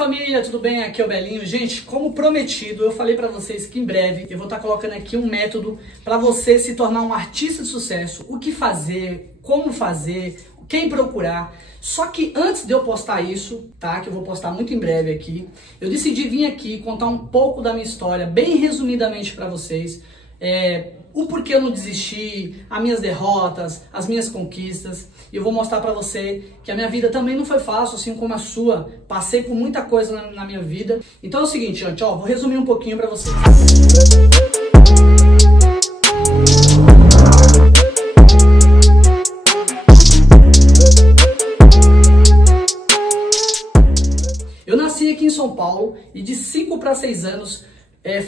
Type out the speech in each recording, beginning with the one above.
família, tudo bem? Aqui é o Belinho. Gente, como prometido, eu falei pra vocês que em breve eu vou estar colocando aqui um método pra você se tornar um artista de sucesso. O que fazer, como fazer, quem procurar. Só que antes de eu postar isso, tá? Que eu vou postar muito em breve aqui, eu decidi vir aqui contar um pouco da minha história, bem resumidamente pra vocês. O porquê eu não desisti, as minhas derrotas, as minhas conquistas. E eu vou mostrar pra você que a minha vida também não foi fácil, assim como a sua. Passei por muita coisa na minha vida. Então é o seguinte, gente, ó, vou resumir um pouquinho pra vocês. Eu nasci aqui em São Paulo e de 5 para 6 anos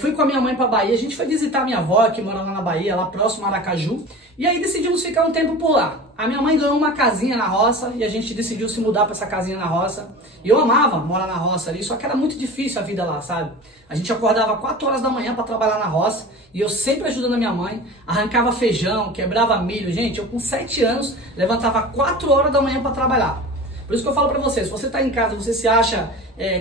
fui com a minha mãe pra Bahia. A gente foi visitar minha avó, que mora lá na Bahia, lá próximo a Aracaju. E aí decidimos ficar um tempo por lá. A minha mãe ganhou uma casinha na roça e a gente decidiu se mudar pra essa casinha na roça. E eu amava morar na roça ali, só que era muito difícil a vida lá, sabe? A gente acordava 4 horas da manhã pra trabalhar na roça e eu sempre ajudando a minha mãe. Arrancava feijão, quebrava milho. Gente, eu com 7 anos levantava 4 horas da manhã pra trabalhar. Por isso que eu falo pra você, se você tá em casa, você se acha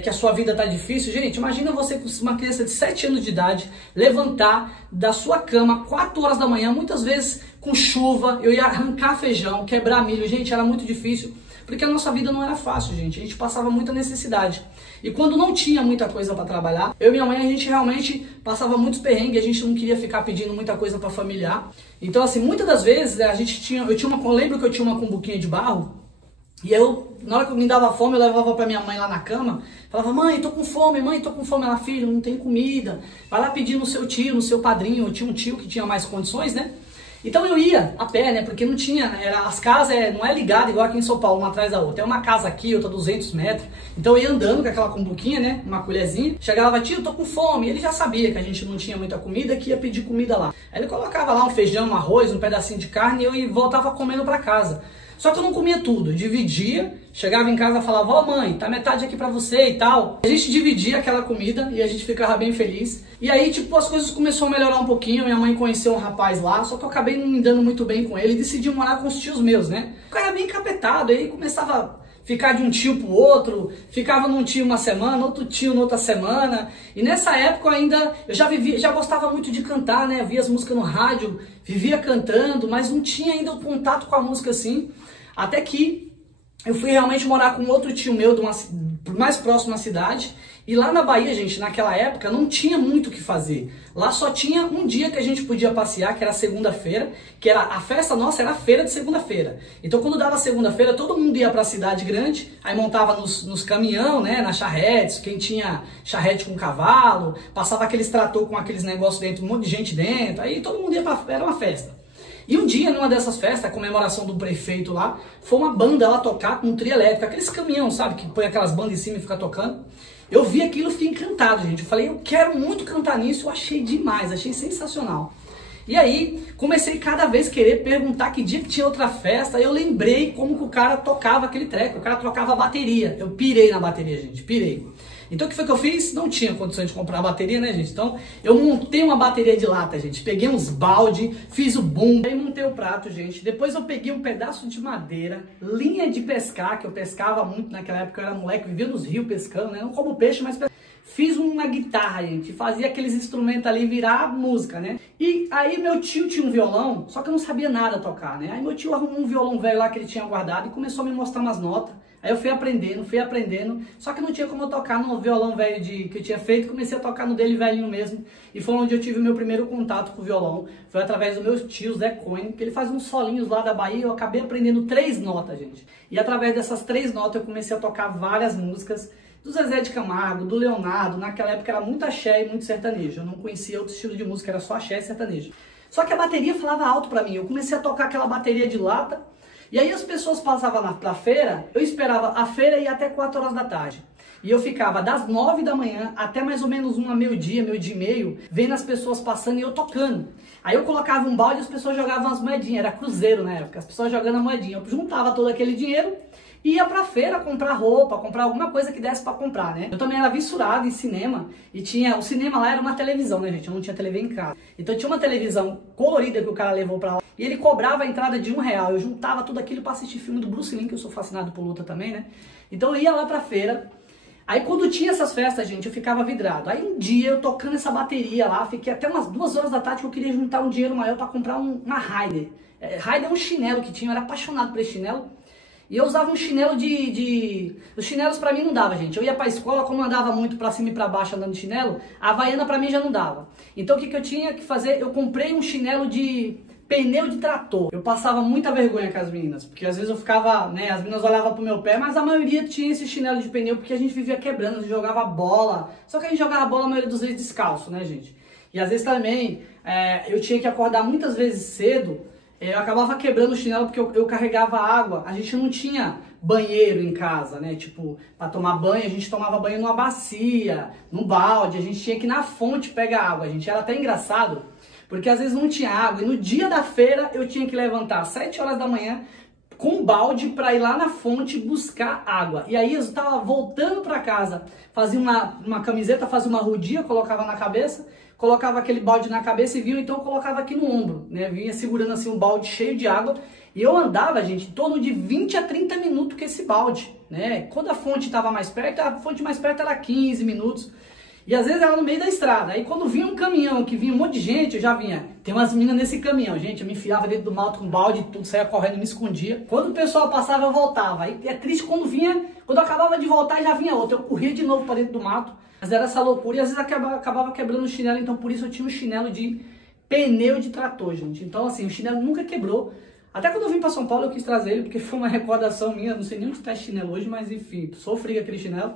que a sua vida tá difícil, gente, imagina você com uma criança de 7 anos de idade, levantar da sua cama 4 horas da manhã, muitas vezes com chuva, eu ia arrancar feijão, quebrar milho, gente, era muito difícil, porque a nossa vida não era fácil, gente, a gente passava muita necessidade. E quando não tinha muita coisa pra trabalhar, eu e minha mãe, a gente realmente passava muitos perrengues, a gente não queria ficar pedindo muita coisa pra familiar. Então, assim, muitas das vezes, eu lembro que eu tinha uma cumbuquinha de barro. E eu, na hora que me dava fome, eu levava pra minha mãe lá na cama, falava, mãe, tô com fome, mãe, tô com fome. Ela, filho, não tem comida, vai lá pedir no seu tio, no seu padrinho. Eu tinha um tio que tinha mais condições, né? Então eu ia a pé, né? Porque não tinha, as casas não é ligada igual aqui em São Paulo, uma atrás da outra. É uma casa aqui, outra 200 metros. Então eu ia andando com aquela cumbuquinha, né? Uma colherzinha. Chegava, tio, tô com fome. E ele já sabia que a gente não tinha muita comida, que ia pedir comida lá. Aí ele colocava lá um feijão, um arroz, um pedacinho de carne e eu voltava comendo pra casa. Só que eu não comia tudo, eu dividia, chegava em casa e falava, ó mãe, tá metade aqui pra você e tal. A gente dividia aquela comida e a gente ficava bem feliz. E aí, tipo, as coisas começaram a melhorar um pouquinho, minha mãe conheceu um rapaz lá, só que eu acabei não me dando muito bem com ele e decidi morar com os tios meus, né? O cara era bem encapetado, aí começava a ficar de um tio pro outro, ficava num tio uma semana, outro tio na outra semana. E nessa época ainda, eu já gostava muito de cantar, né? Via as músicas no rádio, vivia cantando, mas não tinha ainda o contato com a música assim. Até que eu fui realmente morar com outro tio meu, mais próximo à cidade. E lá na Bahia, gente, naquela época, não tinha muito o que fazer. Lá só tinha um dia que a gente podia passear, que era segunda-feira, que era a festa nossa, era a feira de segunda-feira. Então quando dava segunda-feira, todo mundo ia pra cidade grande, aí montava nos caminhão, né, nas charretes, quem tinha charrete com cavalo, passava aqueles trator com aqueles negócios dentro, um monte de gente dentro, aí todo mundo ia era uma festa. E um dia, numa dessas festas, a comemoração do prefeito lá, foi uma banda lá tocar com um trio elétrico, aqueles caminhão, sabe, que põe aquelas bandas em cima e fica tocando. Eu vi aquilo e fiquei encantado, gente. Eu falei, eu quero muito cantar nisso, eu achei demais, achei sensacional. E aí, comecei cada vez a querer perguntar que dia que tinha outra festa, aí eu lembrei como que o cara tocava aquele treco, o cara trocava a bateria. Eu pirei na bateria, gente, pirei. Então o que foi que eu fiz? Não tinha condições de comprar a bateria, né, gente? Então eu montei uma bateria de lata, gente. Peguei uns balde, fiz o boom, aí montei o prato, gente. Depois eu peguei um pedaço de madeira, linha de pescar, que eu pescava muito naquela época, eu era moleque, vivia nos rios pescando, né? Não como peixe, mas fiz uma guitarra, gente. Fazia aqueles instrumentos ali virar música, né? E aí meu tio tinha um violão, só que eu não sabia nada tocar, né? Aí meu tio arrumou um violão velho lá que ele tinha guardado e começou a me mostrar umas notas. Aí eu fui aprendendo, só que não tinha como eu tocar no violão velho que eu tinha feito, comecei a tocar no dele velhinho mesmo, e foi onde eu tive o meu primeiro contato com o violão, foi através do meu tio, Zé Cohen, que ele faz uns solinhos lá da Bahia, eu acabei aprendendo 3 notas, gente, e através dessas 3 notas eu comecei a tocar várias músicas, do Zezé de Camargo, do Leonardo, naquela época era muito axé e muito sertanejo, eu não conhecia outro estilo de música, era só axé e sertanejo. Só que a bateria falava alto pra mim, eu comecei a tocar aquela bateria de lata. E aí as pessoas passavam pra feira, eu esperava a feira ir até 4 horas da tarde. E eu ficava das 9 da manhã até mais ou menos meio-dia e meio, vendo as pessoas passando e eu tocando. Aí eu colocava um balde e as pessoas jogavam as moedinhas, era cruzeiro na época, as pessoas jogando a moedinha. Eu juntava todo aquele dinheiro e ia pra feira comprar roupa, comprar alguma coisa que desse pra comprar, né? Eu também era fissurado em cinema e o cinema lá era uma televisão, né, gente? Eu não tinha TV em casa. Então tinha uma televisão colorida que o cara levou pra lá e ele cobrava a entrada de R$1. Eu juntava tudo aquilo pra assistir filme do Bruce Lee, que eu sou fascinado por luta também, né? Então eu ia lá pra feira. Aí quando tinha essas festas, gente, eu ficava vidrado. Aí um dia eu tocando essa bateria lá, fiquei até umas 2 horas da tarde que eu queria juntar um dinheiro maior para comprar uma Raider. Raider é um chinelo que tinha, eu era apaixonado por esse chinelo. E eu usava um chinelo Os chinelos pra mim não dava, gente. Eu ia pra escola, como eu andava muito pra cima e pra baixo andando de chinelo, a Havaiana pra mim já não dava. Então o que eu tinha que fazer? Eu comprei um chinelo de pneu de trator. Eu passava muita vergonha com as meninas, porque às vezes eu ficava, né, as meninas olhavam pro meu pé, mas a maioria tinha esse chinelo de pneu, porque a gente vivia quebrando, a gente jogava bola. Só que a gente jogava bola a maioria das vezes descalço, né, gente? E às vezes também, eu tinha que acordar muitas vezes cedo. Eu acabava quebrando o chinelo porque eu carregava água. A gente não tinha banheiro em casa, né? Tipo, para tomar banho, a gente tomava banho numa bacia, num balde. A gente tinha que ir na fonte pegar água. A gente era até engraçado, porque às vezes não tinha água. E no dia da feira eu tinha que levantar às 7 horas da manhã com um balde para ir lá na fonte buscar água. E aí eu estava voltando para casa, fazia uma camiseta, fazia uma rodinha, colocava na cabeça, colocava aquele balde na cabeça e vinha, então eu colocava aqui no ombro, né? Vinha segurando assim um balde cheio de água. E eu andava, gente, em torno de 20 a 30 minutos com esse balde, né? Quando a fonte estava mais perto, a fonte mais perto era 15 minutos. E às vezes era no meio da estrada. Aí quando vinha um caminhão, que vinha um monte de gente, eu já vinha. Tem umas meninas nesse caminhão, gente. Eu me enfiava dentro do mato com balde e tudo, saía correndo, me escondia. Quando o pessoal passava, eu voltava. Aí é triste quando vinha, quando eu acabava de voltar, já vinha outro. Eu corria de novo para dentro do mato. Mas era essa loucura e às vezes acabava quebrando o chinelo. Então por isso eu tinha um chinelo de pneu de trator, gente. Então assim, o chinelo nunca quebrou. Até quando eu vim para São Paulo eu quis trazer ele, porque foi uma recordação minha. Não sei nem onde está esse chinelo hoje, mas enfim, sofri aquele chinelo.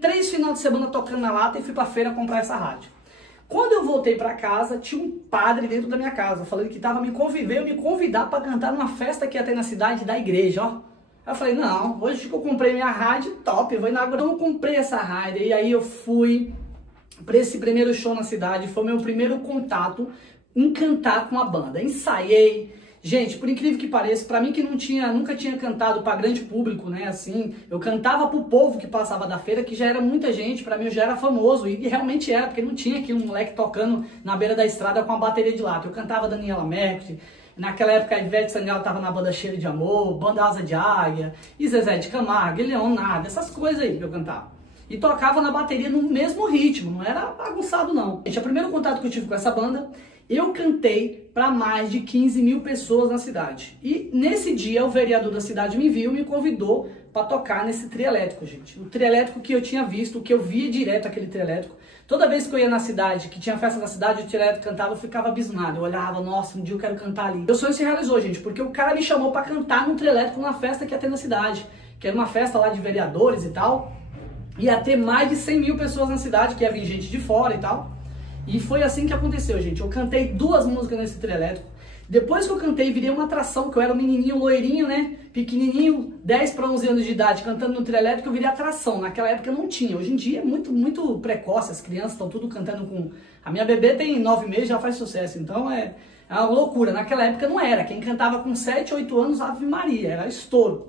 3 finais de semana tocando na lata e fui pra feira comprar essa rádio. Quando eu voltei pra casa, tinha um padre dentro da minha casa, falando que tava me convidar pra cantar numa festa que ia ter na cidade da igreja, ó. Aí eu falei, não, hoje que eu comprei minha rádio, top, eu vou inaugurar. Então eu comprei essa rádio e aí eu fui pra esse primeiro show na cidade, foi meu primeiro contato em cantar com a banda. Ensaiei. Gente, por incrível que pareça, pra mim que nunca tinha cantado pra grande público, né, assim, eu cantava pro povo que passava da feira, que já era muita gente, pra mim eu já era famoso, e realmente era, porque não tinha aqui um moleque tocando na beira da estrada com a bateria de lata. Eu cantava Daniela Mercury, naquela época a Ivete Sangalo tava na banda Cheiro de Amor, banda Asa de Águia, e Zezé de Camargo, e Leonardo, essas coisas aí que eu cantava. E tocava na bateria no mesmo ritmo, não era bagunçado não. Gente, o primeiro contato que eu tive com essa banda, eu cantei para mais de 15 mil pessoas na cidade. E nesse dia o vereador da cidade me viu e me convidou para tocar nesse trio elétrico, gente. O trio elétrico que eu tinha visto, que eu via direto aquele trio elétrico. Toda vez que eu ia na cidade, que tinha festa na cidade, o trio elétrico cantava, eu ficava abismado. Eu olhava, nossa, um dia eu quero cantar ali. Meu sonho se realizou, gente, porque o cara me chamou para cantar no trio elétrico numa festa que ia ter na cidade. Que era uma festa lá de vereadores e tal. Ia ter mais de 100 mil pessoas na cidade, que ia vir gente de fora e tal. E foi assim que aconteceu, gente. Eu cantei 2 músicas nesse trio elétrico. Depois que eu cantei, virei uma atração, que eu era um menininho loirinho, né? Pequenininho, 10 para 11 anos de idade, cantando no trio elétrico, eu virei atração. Naquela época não tinha. Hoje em dia é muito precoce, as crianças estão tudo cantando com... A minha bebê tem 9 meses, já faz sucesso, então é uma loucura. Naquela época não era. Quem cantava com 7, 8 anos, Ave Maria, era estouro.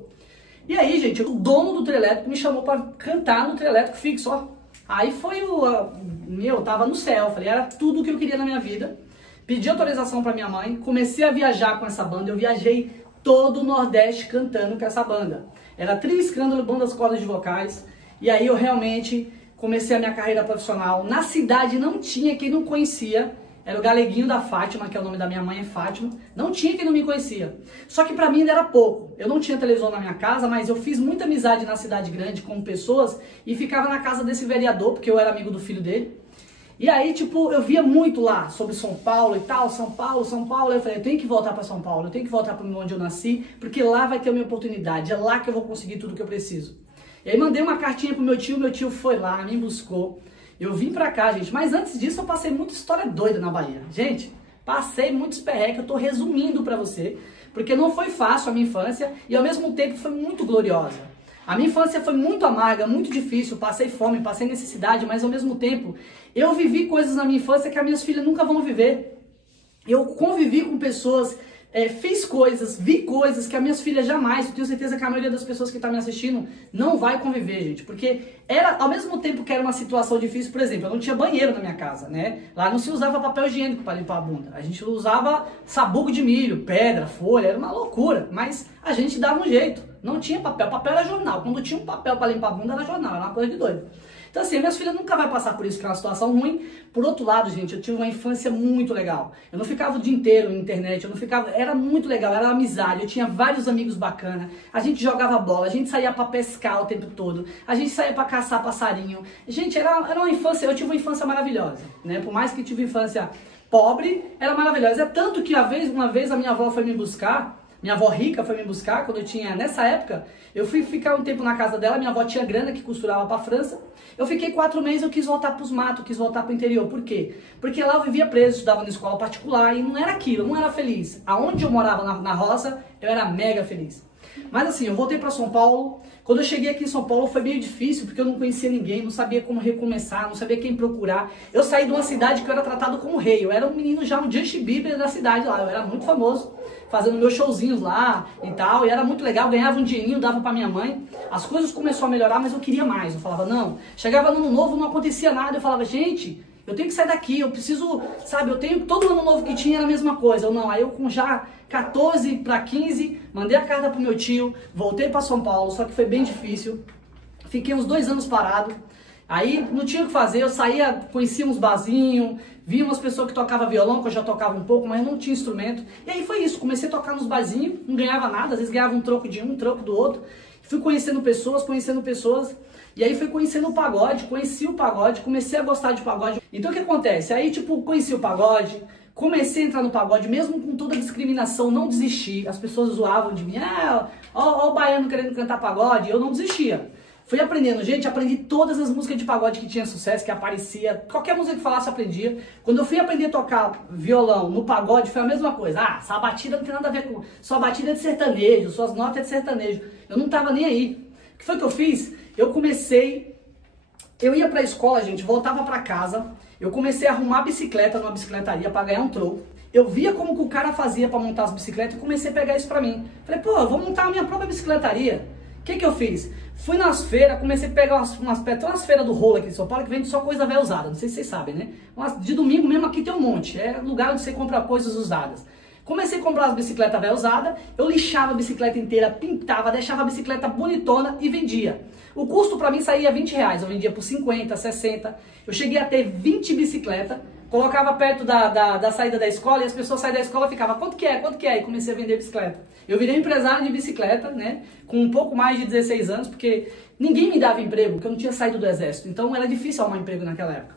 E aí, gente, o dono do trio elétrico me chamou para cantar no trio elétrico fixo, ó. Aí foi eu tava no céu, falei, era tudo o que eu queria na minha vida. Pedi autorização pra minha mãe, comecei a viajar com essa banda, eu viajei todo o Nordeste cantando com essa banda. Era Trio Escândalo, bandas cordas de vocais, e aí eu realmente comecei a minha carreira profissional. Na cidade não tinha quem não conhecia, era o Galeguinho da Fátima, que é o nome da minha mãe, é Fátima. Não tinha quem não me conhecia. Só que pra mim ainda era pouco. Eu não tinha televisão na minha casa, mas eu fiz muita amizade na cidade grande com pessoas e ficava na casa desse vereador, porque eu era amigo do filho dele. E aí, tipo, eu via muito lá sobre São Paulo e tal, São Paulo. Eu falei, eu tenho que voltar pra São Paulo, eu tenho que voltar pra onde eu nasci, porque lá vai ter a minha oportunidade, é lá que eu vou conseguir tudo que eu preciso. E aí mandei uma cartinha pro meu tio foi lá, me buscou. Eu vim pra cá, gente, mas antes disso eu passei muita história doida na Bahia. Gente, passei muitos perrengues, eu tô resumindo pra você, porque não foi fácil a minha infância e ao mesmo tempo foi muito gloriosa. A minha infância foi muito amarga, muito difícil, passei fome, passei necessidade, mas ao mesmo tempo eu vivi coisas na minha infância que as minhas filhas nunca vão viver. Eu convivi com pessoas, fiz coisas, vi coisas que as minhas filhas jamais, eu tenho certeza que a maioria das pessoas que estão me assistindo não vai conviver, gente, porque era, ao mesmo tempo que era uma situação difícil, por exemplo, eu não tinha banheiro na minha casa, né? Lá não se usava papel higiênico para limpar a bunda, a gente usava sabugo de milho, pedra, folha, era uma loucura, mas a gente dava um jeito, não tinha papel, papel era jornal, quando tinha um papel para limpar a bunda era jornal, era uma coisa de doido. Então assim, minhas filhas nunca vai passar por isso, que é uma situação ruim. Por outro lado, gente, eu tive uma infância muito legal. Eu não ficava o dia inteiro na internet, eu não ficava... Era muito legal, era amizade, eu tinha vários amigos bacanas. A gente jogava bola, a gente saía pra pescar o tempo todo, a gente saía pra caçar passarinho. Gente, era uma infância, eu tive uma infância maravilhosa, né? Por mais que tive infância pobre, era maravilhosa. É tanto que uma vez a minha avó foi me buscar, minha avó rica foi me buscar, quando eu tinha, nessa época, eu fui ficar um tempo na casa dela, minha avó tinha grana que costurava pra França. Eu fiquei 4 meses, eu quis voltar pros matos, quis voltar pro interior. Por quê? Porque lá eu vivia preso, estudava na escola particular e não era aquilo, eu não era feliz. Aonde eu morava na roça, eu era mega feliz. Mas assim, eu voltei para São Paulo. Quando eu cheguei aqui em São Paulo foi meio difícil, porque eu não conhecia ninguém, não sabia como recomeçar, não sabia quem procurar. Eu saí de uma cidade que eu era tratado como rei. Eu era um menino já, um Justin Bieber da cidade lá. Eu era muito famoso, fazendo meus showzinhos lá e tal. E era muito legal, ganhava um dinheirinho, dava pra minha mãe. As coisas começaram a melhorar, mas eu queria mais. Eu falava, não. Chegava no ano novo, não acontecia nada. Eu falava, gente... Eu tenho que sair daqui, eu preciso, sabe, eu tenho, todo ano novo que tinha era a mesma coisa. Eu não, aí eu com já 14 para 15, mandei a carta pro meu tio, voltei para São Paulo, só que foi bem difícil. Fiquei uns 2 anos parado, aí não tinha o que fazer, eu saía, conhecia uns barzinhos, via umas pessoas que tocavam violão, que eu já tocava um pouco, mas não tinha instrumento. E aí foi isso, comecei a tocar nos barzinhos, não ganhava nada, às vezes ganhava um troco de um, um troco do outro. Fui conhecendo pessoas, e aí fui conhecendo o pagode, conheci o pagode, comecei a gostar de pagode. Então o que acontece? Aí tipo, conheci o pagode, comecei a entrar no pagode, mesmo com toda a discriminação, não desisti. As pessoas zoavam de mim, ó o baiano querendo cantar pagode, eu não desistia. Fui aprendendo, gente, aprendi todas as músicas de pagode que tinha sucesso, que aparecia, qualquer música que falasse eu aprendia. Quando eu fui aprender a tocar violão no pagode, foi a mesma coisa. Ah, essa batida não tem nada a ver com... Sua batida é de sertanejo, suas notas é de sertanejo. Eu não tava nem aí. O que foi que eu fiz? Eu ia pra escola, gente, voltava pra casa, eu comecei a arrumar bicicleta numa bicicletaria pra ganhar um troco. Eu via como que o cara fazia pra montar as bicicletas e comecei a pegar isso pra mim. Falei, pô, eu vou montar a minha própria bicicletaria. O que eu fiz? Fui nas feiras, comecei a pegar umas feiras do rolo aqui em São Paulo que vende só coisa velha usada, não sei se vocês sabem, né? Mas de domingo mesmo aqui tem um monte, é lugar onde você compra coisas usadas. Comecei a comprar as bicicletas velha usada, eu lixava a bicicleta inteira, pintava, deixava a bicicleta bonitona e vendia. O custo pra mim saía R$20, eu vendia por 50, 60. Eu cheguei a ter 20 bicicletas, colocava perto da saída da escola e as pessoas saíam da escola e ficavam, quanto que é, quanto que é? E comecei a vender bicicleta. Eu virei empresário de bicicleta, né, com um pouco mais de 16 anos, porque ninguém me dava emprego, porque eu não tinha saído do exército. Então era difícil arrumar emprego naquela época.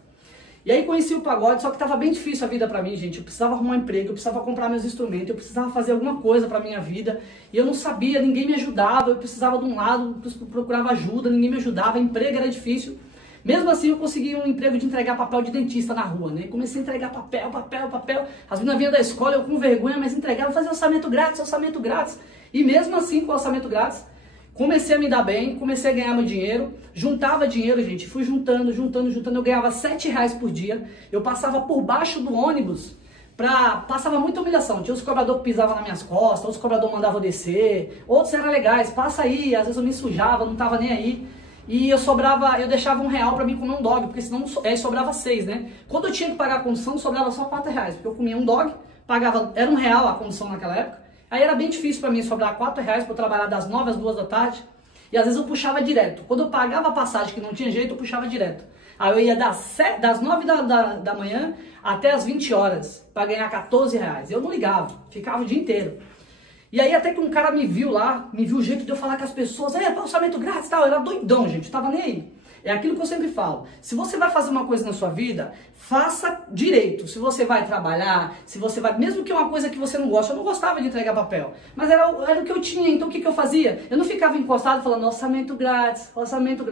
E aí conheci o pagode, só que tava bem difícil a vida pra mim, gente. Eu precisava arrumar um emprego, eu precisava comprar meus instrumentos, eu precisava fazer alguma coisa pra minha vida. E eu não sabia, ninguém me ajudava, eu precisava de um lado, procurava ajuda, ninguém me ajudava, emprego era difícil. Mesmo assim eu consegui um emprego de entregar papel de dentista na rua, né? Comecei a entregar papel. As meninas vinham da escola, eu com vergonha, mas entregava, fazia orçamento grátis. E mesmo assim, com orçamento grátis, comecei a me dar bem, comecei a ganhar meu dinheiro, juntava dinheiro, gente, fui juntando, eu ganhava R$7 por dia, eu passava por baixo do ônibus, passava muita humilhação, tinha os cobradores que pisavam nas minhas costas, outros cobradores mandavam descer, outros eram legais, passa aí, às vezes eu me sujava, não tava nem aí, e eu deixava R$1 pra mim comer um dog, porque senão sobrava 6, né? Quando eu tinha que pagar a condução, sobrava só R$4, porque eu comia um dog, pagava, era R$1 a condução naquela época. Aí era bem difícil pra mim sobrar R$4 pra eu trabalhar das 9 às 2 da tarde. E às vezes eu puxava direto. Quando eu pagava a passagem que não tinha jeito, eu puxava direto. Aí eu ia das 9 da manhã até as 20 horas pra ganhar R$14. Eu não ligava, ficava o dia inteiro. E aí até que um cara me viu lá, me viu o jeito de eu falar com as pessoas, orçamento grátis e tal. Eu era doidão, gente, tava nem aí. É aquilo que eu sempre falo, se você vai fazer uma coisa na sua vida, faça direito. Se você vai trabalhar, se você vai, mesmo que é uma coisa que você não gosta, eu não gostava de entregar papel, mas era o que eu tinha, então o que eu fazia? Eu não ficava encostado falando orçamento grátis,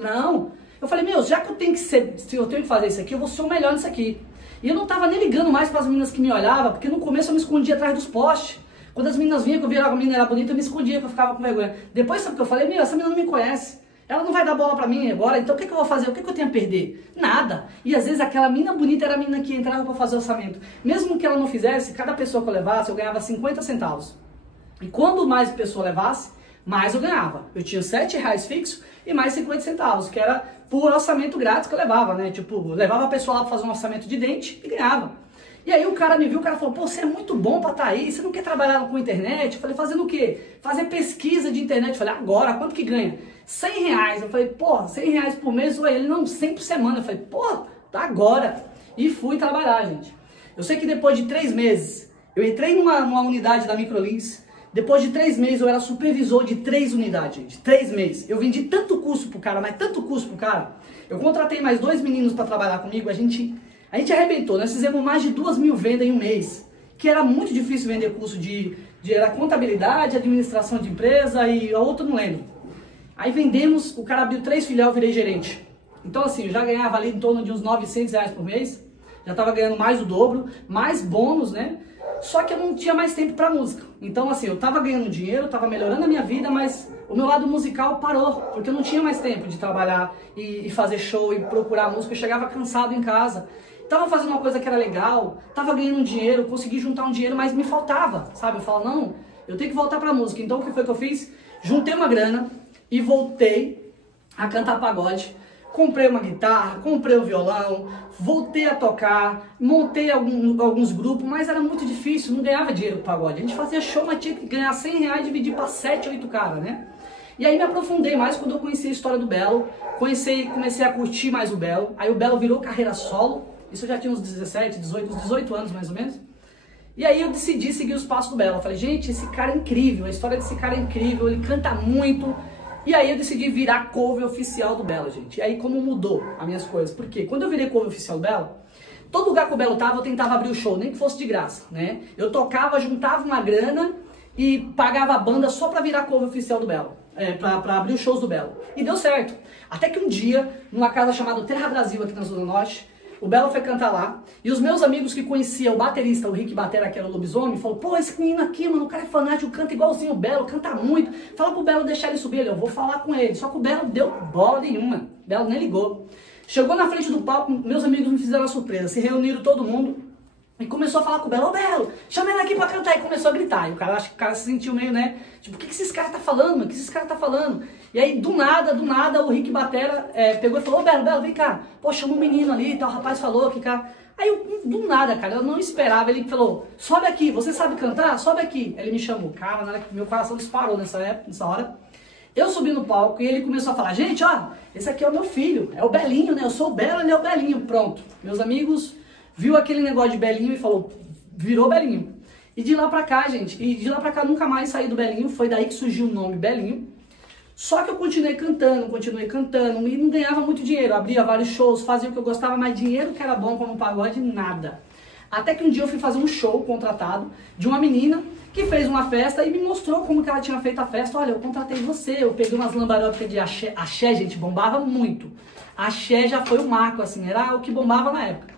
não. Eu falei, já que eu tenho que ser, se eu tenho que fazer isso aqui, eu vou ser o melhor nisso aqui. E eu não tava nem ligando mais para as meninas que me olhavam, porque no começo eu me escondia atrás dos postes. Quando as meninas vinham, que eu via que a menina era bonita, eu me escondia, que eu ficava com vergonha. Depois sabe o que eu falei? Essa menina não me conhece. Ela não vai dar bola pra mim agora, então o que eu vou fazer? O que eu tenho a perder? Nada. E às vezes aquela menina bonita era a menina que entrava pra fazer orçamento. Mesmo que ela não fizesse, cada pessoa que eu levasse, eu ganhava 50 centavos. E quando mais pessoa levasse, mais eu ganhava. Eu tinha R$7 fixo e mais 50 centavos, que era por orçamento grátis que eu levava, né? Tipo, levava a pessoa lá pra fazer um orçamento de dente e ganhava. E aí o cara me viu, o cara falou, pô, você é muito bom pra estar aí, você não quer trabalhar com internet? Eu falei, fazendo o quê? Fazer pesquisa de internet. Eu falei, agora, quanto que ganha? R$100. Eu falei, pô, R$100 por mês? Ele, não, 100 por semana. Eu falei, pô, tá agora. E fui trabalhar, gente. Eu sei que depois de 3 meses, eu entrei numa unidade da Microlins. Depois de 3 meses, eu era supervisor de 3 unidades, gente. 3 meses. Eu vendi tanto curso pro cara, mas tanto curso pro cara. Eu contratei mais 2 meninos para trabalhar comigo. A gente arrebentou. Nós fizemos mais de 2.000 vendas em um mês. Que era muito difícil vender curso era contabilidade, administração de empresa e a outra não lembro. Aí vendemos, o cara abriu 3 filiais, eu virei gerente. Então assim, eu já ganhava ali em torno de uns R$900 por mês. Já estava ganhando mais do dobro, mais bônus, né? Só que eu não tinha mais tempo para música. Então assim, eu estava ganhando dinheiro, estava melhorando a minha vida, mas o meu lado musical parou, porque eu não tinha mais tempo de trabalhar e fazer show e procurar música. Eu chegava cansado em casa. Tava fazendo uma coisa que era legal, tava ganhando dinheiro, consegui juntar um dinheiro, mas me faltava, sabe? Eu falo, não, eu tenho que voltar pra música. Então o que foi que eu fiz? Juntei uma grana e voltei a cantar pagode. Comprei uma guitarra, comprei um violão, voltei a tocar, montei alguns grupos, mas era muito difícil, não ganhava dinheiro com pagode. A gente fazia show, mas tinha que ganhar R$100 e dividir para 7, 8 caras, né? E aí me aprofundei mais quando eu conheci a história do Belo, comecei a curtir mais o Belo, aí o Belo virou carreira solo, isso eu já tinha uns 17, 18, uns 18 anos mais ou menos. E aí eu decidi seguir os passos do Belo. Eu falei, gente, esse cara é incrível, a história desse cara é incrível, ele canta muito. E aí eu decidi virar cover oficial do Belo, gente. E aí como mudou as minhas coisas? Porque quando eu virei cover oficial do Belo, todo lugar que o Belo tava, eu tentava abrir o show, nem que fosse de graça, né? Eu tocava, juntava uma grana e pagava a banda só pra virar cover oficial do Belo. Pra abrir os shows do Belo. E deu certo. Até que um dia, numa casa chamada Terra Brasil, aqui na Zona Norte, o Belo foi cantar lá, e os meus amigos que conheciam o baterista, o Rick Batera, que era o Lobisomem, falou, pô, esse menino aqui, mano, o cara é fanático, canta igualzinho o Belo, canta muito, fala pro Belo deixar ele subir. Eu vou falar com ele. Só que o Belo deu bola nenhuma, o Belo nem ligou. Chegou na frente do palco, meus amigos me fizeram uma surpresa, se reuniram todo mundo, e começou a falar com o Belo, ô Belo, chama ele aqui pra cantar, e começou a gritar. E o cara, acho que o cara se sentiu meio, né, tipo, o que esses caras tá falando, mano, o que esses caras tá falando? E aí, do nada, o Rick Batera pegou e falou, ô Belo, vem cá, pô, chama um menino ali e tal, o rapaz falou que, cara... Aí, do nada, cara, eu não esperava, ele falou, sobe aqui, você sabe cantar? Sobe aqui. Ele me chamou, cara, na hora que meu coração disparou nessa hora. Eu subi no palco e ele começou a falar, gente, ó, esse aqui é o meu filho, é o Belinho, né, eu sou o Belo, ele é o Belinho, pronto. Meus amigos viu aquele negócio de Belinho e falou, virou Belinho. E de lá pra cá, gente, nunca mais saí do Belinho, foi daí que surgiu o nome Belinho. Só que eu continuei cantando, e não ganhava muito dinheiro, abria vários shows, fazia o que eu gostava, mas dinheiro que era bom como pagode, nada. Até que um dia eu fui fazer um show contratado de uma menina que fez uma festa e me mostrou como que ela tinha feito a festa. Olha, eu contratei você, eu peguei umas lambarópicas de axé, gente, bombava muito. Axé já foi um marco, assim, era o que bombava na época.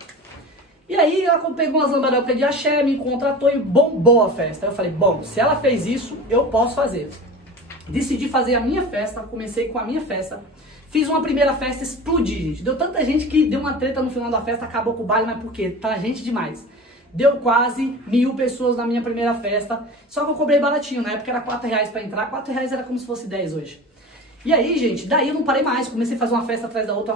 E aí ela pegou umas lambarópicas de axé, me contratou e bombou a festa. Aí eu falei, bom, se ela fez isso, eu posso fazer. Decidi fazer a minha festa, comecei com a minha festa. Fiz uma primeira festa, explodi, gente. Deu tanta gente que deu uma treta no final da festa, acabou com o baile, mas por quê? Tá gente demais. Deu quase 1000 pessoas na minha primeira festa, só que eu cobrei baratinho, na época era R$4 pra entrar, R$4 era como se fosse 10 hoje. E aí, gente, daí eu não parei mais, comecei a fazer uma festa atrás da outra,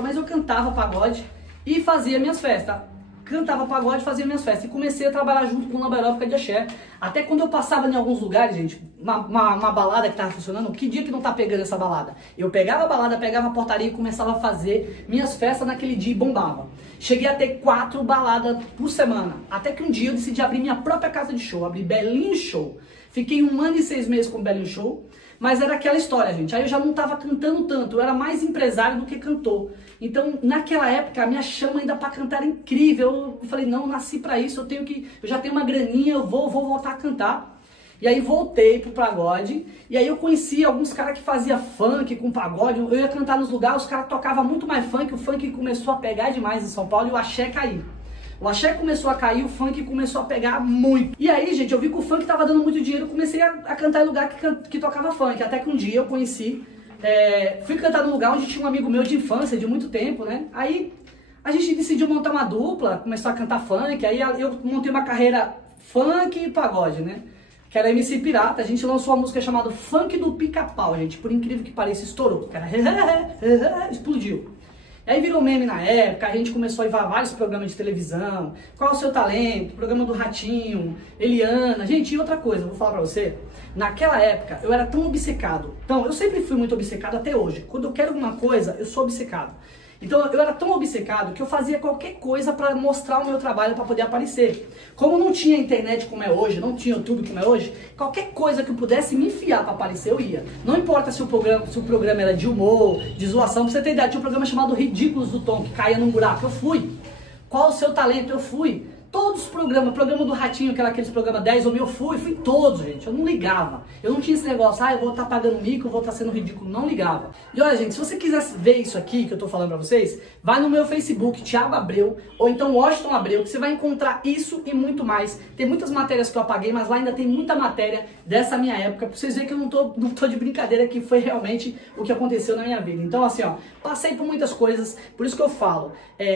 mas eu cantava pagode e fazia minhas festas. Cantava pagode, fazia minhas festas. E comecei a trabalhar junto com lambarófica de axé. Até quando eu passava em alguns lugares, gente, uma balada que tava funcionando, que dia que não tá pegando essa balada? Eu pegava a balada, pegava a portaria e começava a fazer minhas festas naquele dia e bombava. Cheguei a ter 4 baladas por semana. Até que um dia eu decidi abrir minha própria casa de show, abrir Belinho Show. Fiquei 1 ano e 6 meses com Belinho Show. Mas era aquela história, gente. Aí eu já não tava cantando tanto, eu era mais empresário do que cantor. Então, naquela época, a minha chama ainda pra cantar era incrível. Eu falei, não, eu nasci pra isso, eu já tenho uma graninha, eu vou voltar a cantar. E aí voltei pro pagode, e aí eu conheci alguns caras que faziam funk com pagode. Eu ia cantar nos lugares, os caras tocavam muito mais funk, o funk começou a pegar demais em São Paulo e o axé caiu. O axé começou a cair, o funk começou a pegar muito. E aí, gente, eu vi que o funk tava dando muito dinheiro, comecei a cantar em lugar que tocava funk. Até que um dia eu conheci, fui cantar num lugar onde tinha um amigo meu de infância, de muito tempo, né? Aí a gente decidiu montar uma dupla, começou a cantar funk, aí eu montei uma carreira funk e pagode, né? Que era MC Pirata, a gente lançou uma música chamada Funk do Pica-Pau, gente. Por incrível que pareça, estourou. O cara explodiu. E aí virou meme na época, a gente começou a ir a vários programas de televisão, Qual é o Seu Talento, programa do Ratinho, Eliana, gente, e outra coisa, vou falar pra você, naquela época eu era tão obcecado, então eu sempre fui muito obcecado até hoje, quando eu quero alguma coisa, eu sou obcecado. Então eu era tão obcecado que eu fazia qualquer coisa para mostrar o meu trabalho, para poder aparecer. Como não tinha internet como é hoje, não tinha YouTube como é hoje, qualquer coisa que eu pudesse me enfiar para aparecer, eu ia. Não importa se o programa era de humor, de zoação, pra você ter ideia, tinha um programa chamado Ridículos do Tom, que caía num buraco, eu fui. Qual o Seu Talento? Eu fui. Todos os programas, programa do Ratinho, aqueles programas 10 ou 1000, eu fui todos, gente, eu não ligava. Eu não tinha esse negócio, eu vou estar pagando mico, eu vou estar sendo ridículo, não ligava. E olha, gente, se você quiser ver isso aqui que eu tô falando pra vocês, vai no meu Facebook, Thiago Abreu, ou então Washington Abreu, que você vai encontrar isso e muito mais. Tem muitas matérias que eu apaguei, mas lá ainda tem muita matéria dessa minha época, pra vocês verem que eu não tô de brincadeira, que foi realmente o que aconteceu na minha vida. Então, assim, ó, passei por muitas coisas, por isso que eu falo,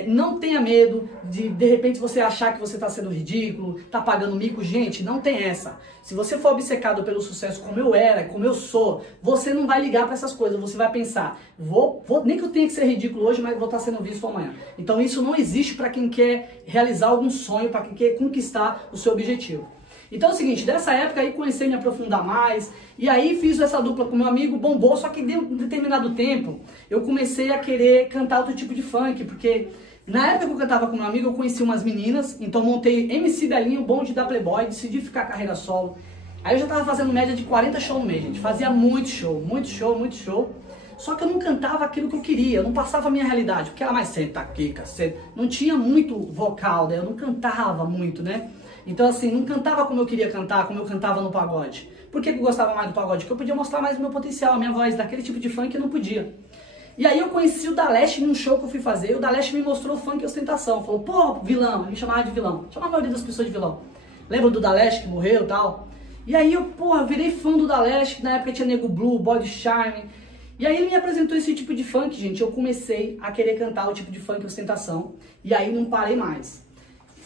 não tenha medo de repente, você achar que você tá sendo ridículo, tá pagando mico. Gente, não tem essa. Se você for obcecado pelo sucesso como eu era, como eu sou, você não vai ligar pra essas coisas, você vai pensar, nem que eu tenha que ser ridículo hoje, mas vou estar sendo visto amanhã. Então isso não existe para quem quer realizar algum sonho, para quem quer conquistar o seu objetivo. Então é o seguinte, dessa época aí comecei a me aprofundar mais, e aí fiz essa dupla com meu amigo, bombou, só que de um determinado tempo eu comecei a querer cantar outro tipo de funk, porque na época que eu cantava com meu amigo, eu conheci umas meninas, então montei MC Belinho, bonde da Playboy, decidi ficar carreira solo. Aí eu já tava fazendo média de 40 shows no mês, gente, fazia muito show, muito show, muito show. Só que eu não cantava aquilo que eu queria, eu não passava a minha realidade, porque era mais senta aqui, cacete. Não tinha muito vocal, né? Eu não cantava muito, né? Então assim, não cantava como eu queria cantar, como eu cantava no pagode. Por que eu gostava mais do pagode? Porque eu podia mostrar mais o meu potencial, a minha voz, daquele tipo de funk eu não podia. E aí eu conheci o Daleste num show que eu fui fazer, e o Daleste me mostrou o funk e ostentação. Falou, pô, vilão, ele me chamava de vilão. Chamava a maioria das pessoas de vilão. Lembra do Daleste que morreu e tal? E aí eu, porra, virei fã do Daleste, que na época tinha Nego Blue, Body Charme. E aí ele me apresentou esse tipo de funk, gente. Eu comecei a querer cantar o tipo de funk e ostentação. E aí não parei mais.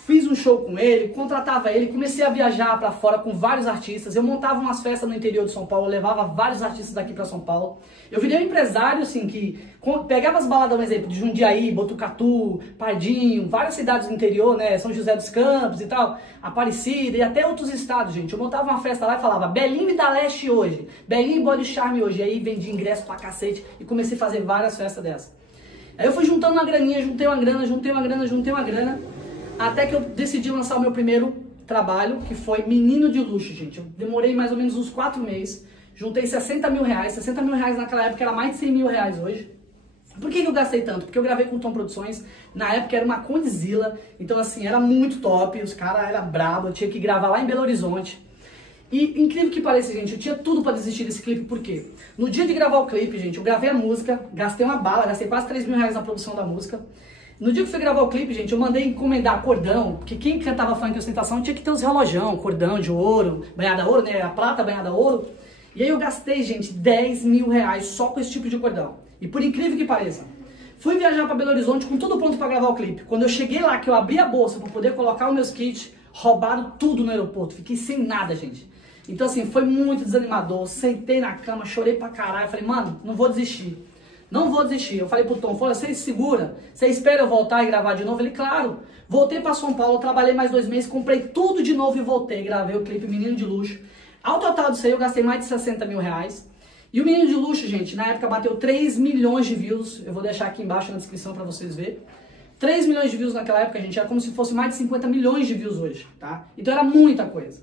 Fiz um show com ele, contratava ele, comecei a viajar pra fora com vários artistas. Eu montava umas festas no interior de São Paulo, levava vários artistas daqui pra São Paulo. Eu virei um empresário, assim, que pegava as baladas, por exemplo, de Jundiaí, Botucatu, Pardinho, várias cidades do interior, né, São José dos Campos e tal, Aparecida e até outros estados, gente. Eu montava uma festa lá e falava, Belinho e Daleste hoje, Belinho e Body Charme hoje. E aí vendi ingresso pra cacete e comecei a fazer várias festas dessas. Aí eu fui juntando uma graninha, juntei uma grana, até que eu decidi lançar o meu primeiro trabalho, que foi Menino de Luxo, gente. Eu demorei mais ou menos uns 4 meses, juntei 60 mil reais. 60 mil reais naquela época era mais de 100 mil reais hoje. Por que eu gastei tanto? Porque eu gravei com o Tom Produções, na época era uma Condzilla, então assim, era muito top, os caras eram brabo, eu tinha que gravar lá em Belo Horizonte. E incrível que pareça, gente, eu tinha tudo pra desistir desse clipe, por quê? No dia de gravar o clipe, gente, eu gravei a música, gastei uma bala, gastei quase 3 mil reais na produção da música. No dia que eu fui gravar o clipe, gente, eu mandei encomendar cordão, porque quem cantava funk e ostentação tinha que ter os relojão, cordão de ouro, banhada ouro, né, a prata banhada ouro. E aí eu gastei, gente, 10 mil reais só com esse tipo de cordão. E por incrível que pareça, fui viajar pra Belo Horizonte com tudo pronto pra gravar o clipe. Quando eu cheguei lá, que eu abri a bolsa pra poder colocar os meus kits, roubaram tudo no aeroporto, fiquei sem nada, gente. Então assim, foi muito desanimador, sentei na cama, chorei pra caralho, falei, mano, não vou desistir. Não vou desistir. Eu falei pro Tom, você segura, você espera eu voltar e gravar de novo? Ele, claro. Voltei pra São Paulo, trabalhei mais 2 meses, comprei tudo de novo e voltei. Gravei o clipe Menino de Luxo. Ao total disso aí eu gastei mais de 60 mil reais. E o Menino de Luxo, gente, na época bateu 3 milhões de views. Eu vou deixar aqui embaixo na descrição pra vocês verem. 3 milhões de views naquela época, gente, era como se fosse mais de 50 milhões de views hoje, tá? Então era muita coisa.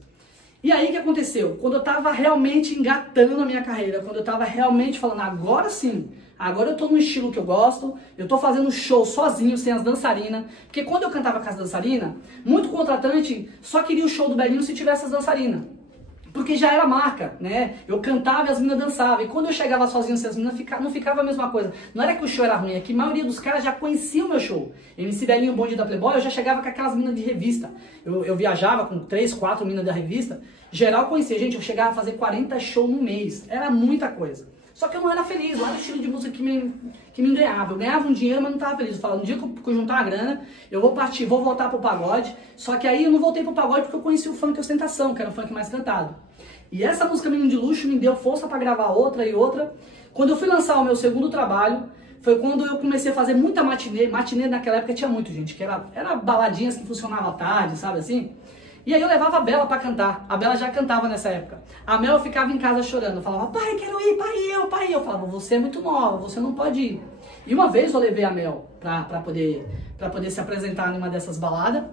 E aí o que aconteceu? Quando eu tava realmente engatando a minha carreira, quando eu tava realmente falando, agora sim, agora eu tô no estilo que eu gosto, eu tô fazendo show sozinho, sem as dançarinas, porque quando eu cantava com as dançarinas, muito contratante só queria o show do Belinho se tivesse as dançarinas. Porque já era marca, né? Eu cantava e as meninas dançavam. E quando eu chegava sozinho, as meninas não ficava a mesma coisa. Não era que o show era ruim, é que a maioria dos caras já conhecia o meu show. MC Belinho, bonde da Playboy, eu já chegava com aquelas meninas de revista. Eu viajava com 3, 4 meninas da revista. Geral conhecia. Gente, eu chegava a fazer 40 shows no mês. Era muita coisa. Só que eu não era feliz, não era o estilo de música que me ganhava. Eu ganhava um dinheiro, mas não estava feliz. Eu falava, no dia que eu juntar a grana, eu vou partir, vou voltar pro pagode. Só que aí eu não voltei pro pagode porque eu conheci o funk ostentação, que era o funk mais cantado. E essa música Menino de Luxo me deu força para gravar outra e outra. Quando eu fui lançar o meu segundo trabalho, foi quando eu comecei a fazer muita matinê. Matinê naquela época tinha muito, gente, que era baladinhas que funcionavam à tarde, sabe assim? E aí eu levava a Bela pra cantar. A Bela já cantava nessa época. A Mel ficava em casa chorando. Eu falava, pai, quero ir, pai. Eu falava, você é muito nova, você não pode ir. E uma vez eu levei a Mel pra poder se apresentar numa dessas baladas.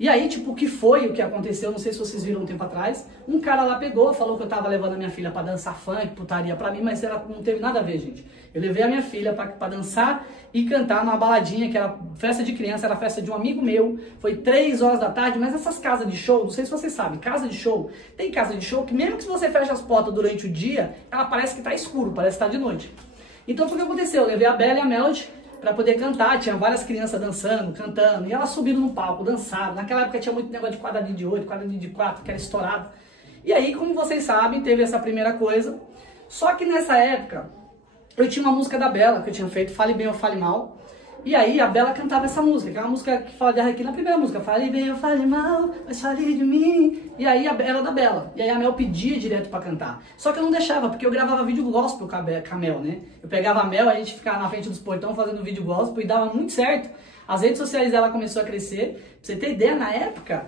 E aí, tipo, o que aconteceu, não sei se vocês viram um tempo atrás, um cara lá pegou, falou que eu tava levando a minha filha pra dançar funk, putaria pra mim, mas não teve nada a ver, gente. Eu levei a minha filha pra dançar e cantar numa baladinha, que era festa de criança, era festa de um amigo meu, foi 3 horas da tarde, mas essas casas de show, não sei se vocês sabem, casa de show, tem casa de show que mesmo que você feche as portas durante o dia, ela parece que tá escuro, parece que tá de noite. Então foi o que aconteceu, eu levei a Bela e a Melody pra poder cantar, tinha várias crianças dançando, cantando, e elas subiram no palco, dançaram. Naquela época tinha muito negócio de quadradinho de 8, quadradinho de 4, que era estourado. E aí, como vocês sabem, teve essa primeira coisa. Só que nessa época, eu tinha uma música da Bela, que eu tinha feito, Fale Bem ou Fale Mal. E aí a Bela cantava essa música, que é uma música que fala de Arlequina, na primeira música, fale bem ou fale mal, mas fale de mim. E aí era da Bela. E aí a Mel pedia direto pra cantar. Só que eu não deixava, porque eu gravava vídeo gospel com a Mel, né? Eu pegava a Mel, a gente ficava na frente dos portões fazendo vídeo gospel e dava muito certo. As redes sociais dela começou a crescer. Pra você ter ideia, na época,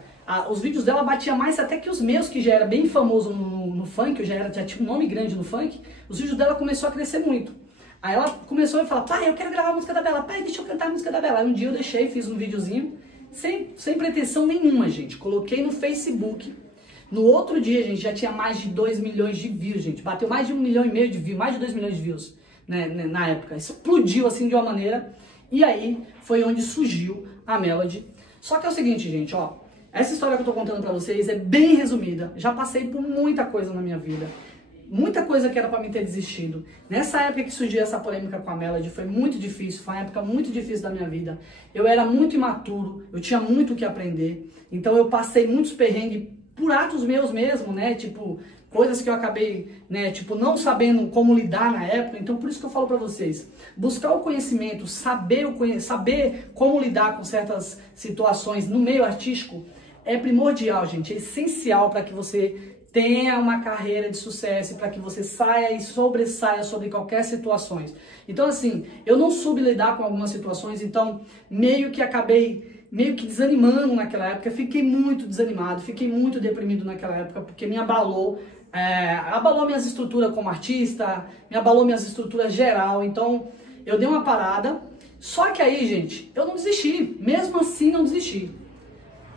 os vídeos dela batiam mais até que os meus, que já era bem famoso no funk, eu já tinha um nome grande no funk. Os vídeos dela começou a crescer muito. Aí ela começou a falar, pai, eu quero gravar a música da Bela, pai, deixa eu cantar a música da Bela. Aí um dia eu deixei, fiz um videozinho, sem pretensão nenhuma, gente. Coloquei no Facebook. No outro dia, gente, já tinha mais de 2 milhões de views, gente. Bateu mais de 1,5 milhão de views, mais de 2 milhões de views, né, na época. Explodiu assim de uma maneira. E aí foi onde surgiu a Melody. Só que é o seguinte, gente, ó. Essa história que eu tô contando pra vocês é bem resumida. Já passei por muita coisa na minha vida. Muita coisa que era pra mim ter desistido. Nessa época que surgiu essa polêmica com a Melody, foi muito difícil, foi uma época muito difícil da minha vida. Eu era muito imaturo, eu tinha muito o que aprender. Então eu passei muitos perrengues por atos meus mesmo, né? Tipo, coisas que eu acabei, né, tipo, não sabendo como lidar na época. Então por isso que eu falo pra vocês, buscar o conhecimento, saber como lidar com certas situações no meio artístico é primordial, gente, é essencial para que você tenha uma carreira de sucesso, para que você saia e sobressaia sobre qualquer situação. Então assim, eu não soube lidar com algumas situações, então meio que acabei desanimando naquela época, fiquei muito desanimado, fiquei muito deprimido naquela época, porque me abalou, abalou minhas estruturas como artista, me abalou minhas estruturas geral, então eu dei uma parada, só que aí, gente, eu não desisti, mesmo assim não desisti.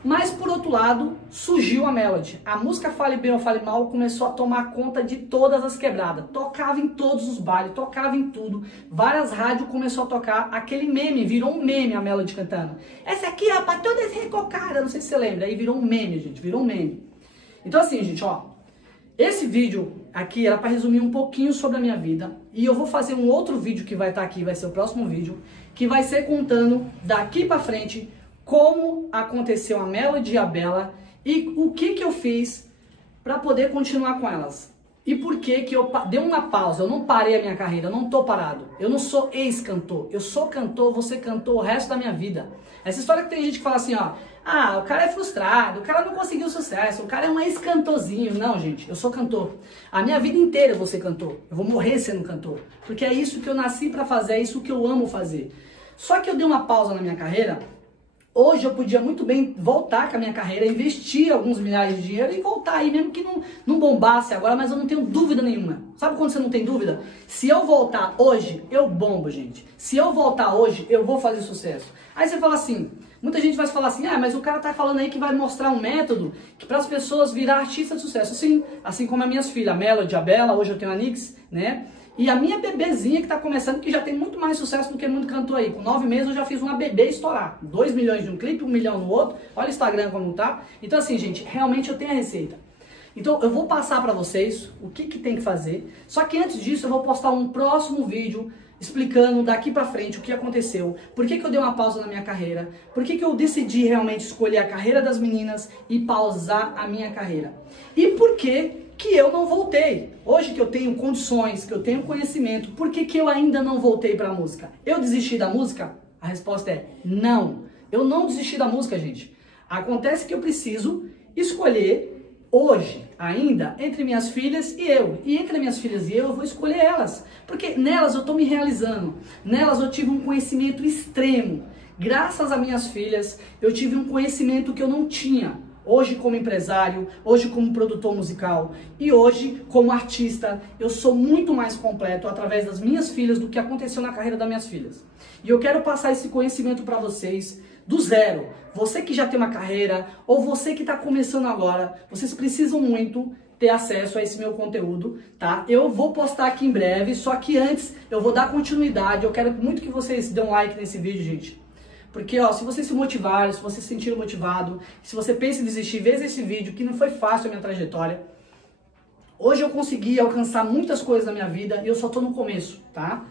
Mas, por outro lado, surgiu a Melody. A música Fale Bem ou Fale Mal começou a tomar conta de todas as quebradas. Tocava em todos os bailes, tocava em tudo. Várias rádios começou a tocar aquele meme, virou um meme a Melody cantando. Essa aqui, ó, pra todas recocadas, não sei se você lembra. Aí virou um meme, gente, virou um meme. Então assim, gente, ó, esse vídeo aqui era pra resumir um pouquinho sobre a minha vida. E eu vou fazer um outro vídeo que vai estar aqui, vai ser o próximo vídeo, que vai ser contando daqui pra frente como aconteceu a Melody e a Bela e o que eu fiz para poder continuar com elas. E por que eu dei uma pausa, eu não parei a minha carreira, eu não tô parado. Eu não sou ex-cantor, eu sou cantor, vou ser cantor o resto da minha vida. Essa história que tem gente que fala assim, ó, ah, o cara é frustrado, o cara não conseguiu sucesso, o cara é um ex-cantorzinho. Não, gente, eu sou cantor. A minha vida inteira eu vou ser cantor, eu vou morrer sendo cantor. Porque é isso que eu nasci para fazer, é isso que eu amo fazer. Só que eu dei uma pausa na minha carreira. Hoje eu podia muito bem voltar com a minha carreira, investir alguns milhares de dinheiro e voltar aí, mesmo que não bombasse agora, mas eu não tenho dúvida nenhuma. Sabe quando você não tem dúvida? Se eu voltar hoje, eu bombo, gente. Se eu voltar hoje, eu vou fazer sucesso. Aí você fala assim, muita gente vai falar assim, ah, mas o cara tá falando aí que vai mostrar um método que para as pessoas virar artista de sucesso. Sim, assim como as minhas filhas, a Melody, a Bela, hoje eu tenho a Nix, né? E a minha bebezinha que tá começando, que já tem muito mais sucesso do que muito cantor aí. Com 9 meses eu já fiz uma bebê estourar. 2 milhões de um clipe, 1 milhão no outro. Olha o Instagram como tá. Então assim, gente, realmente eu tenho a receita. Então eu vou passar pra vocês o que tem que fazer. Só que antes disso eu vou postar um próximo vídeo explicando daqui pra frente o que aconteceu. Por que eu dei uma pausa na minha carreira. Por que eu decidi realmente escolher a carreira das meninas e pausar a minha carreira. E por que eu não voltei. Hoje que eu tenho condições, que eu tenho conhecimento, por que eu ainda não voltei para a música? Eu desisti da música? A resposta é não. Eu não desisti da música, gente. Acontece que eu preciso escolher hoje, ainda, entre minhas filhas e eu. E entre minhas filhas e eu vou escolher elas. Porque nelas eu estou me realizando. Nelas eu tive um conhecimento extremo. Graças a minhas filhas, eu tive um conhecimento que eu não tinha. Hoje como empresário, hoje como produtor musical e hoje como artista, eu sou muito mais completo através das minhas filhas do que aconteceu na carreira das minhas filhas. E eu quero passar esse conhecimento para vocês do zero. Você que já tem uma carreira ou você que está começando agora, vocês precisam muito ter acesso a esse meu conteúdo, tá? Eu vou postar aqui em breve, só que antes eu vou dar continuidade. Eu quero muito que vocês dêem um like nesse vídeo, gente. Porque, ó, se vocês se motivarem, se vocês se sentirem motivado, se você pensa em desistir, veja esse vídeo, que não foi fácil a minha trajetória. Hoje eu consegui alcançar muitas coisas na minha vida e eu só tô no começo, tá?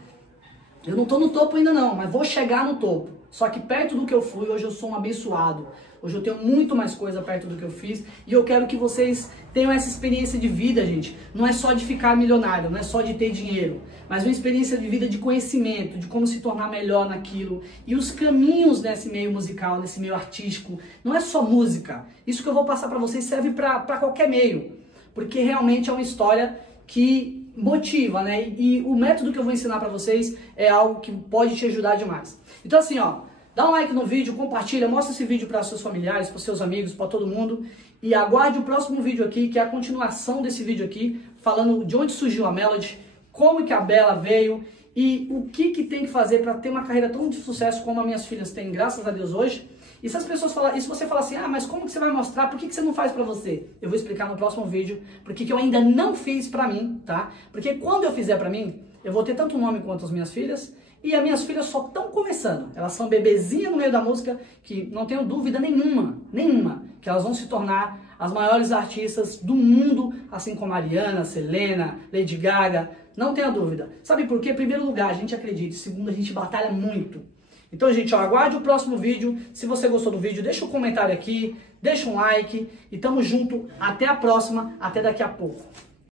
Eu não tô no topo ainda não, mas vou chegar no topo. Só que perto do que eu fui, hoje eu sou um abençoado. Hoje eu tenho muito mais coisa perto do que eu fiz e eu quero que vocês tenham essa experiência de vida, gente. Não é só de ficar milionário, não é só de ter dinheiro, mas uma experiência de vida de conhecimento, de como se tornar melhor naquilo. E os caminhos nesse meio musical, nesse meio artístico, não é só música. Isso que eu vou passar para vocês serve para qualquer meio, porque realmente é uma história que motiva, né? E o método que eu vou ensinar para vocês é algo que pode te ajudar demais. Então assim, ó, dá um like no vídeo, compartilha, mostra esse vídeo para seus familiares, para seus amigos, para todo mundo. E aguarde o próximo vídeo aqui, que é a continuação desse vídeo aqui, falando de onde surgiu a Melody, como que a Bela veio e o que tem que fazer para ter uma carreira tão de sucesso como as minhas filhas têm, graças a Deus, hoje. E se as pessoas falarem, e se você falar assim, ah, mas como que você vai mostrar, por que você não faz pra você? Eu vou explicar no próximo vídeo, porque que eu ainda não fiz pra mim, tá? Porque quando eu fizer pra mim, eu vou ter tanto nome quanto as minhas filhas, e as minhas filhas só estão começando. Elas são bebezinhas no meio da música, que não tenho dúvida nenhuma, que elas vão se tornar as maiores artistas do mundo, assim como a Ariana, Selena, Lady Gaga, não tenha dúvida. Sabe por quê? Em primeiro lugar, a gente acredita, em segundo, a gente batalha muito. Então, gente, ó, aguarde o próximo vídeo. Se você gostou do vídeo, deixa um comentário aqui, deixa um like e tamo junto. Até a próxima, até daqui a pouco.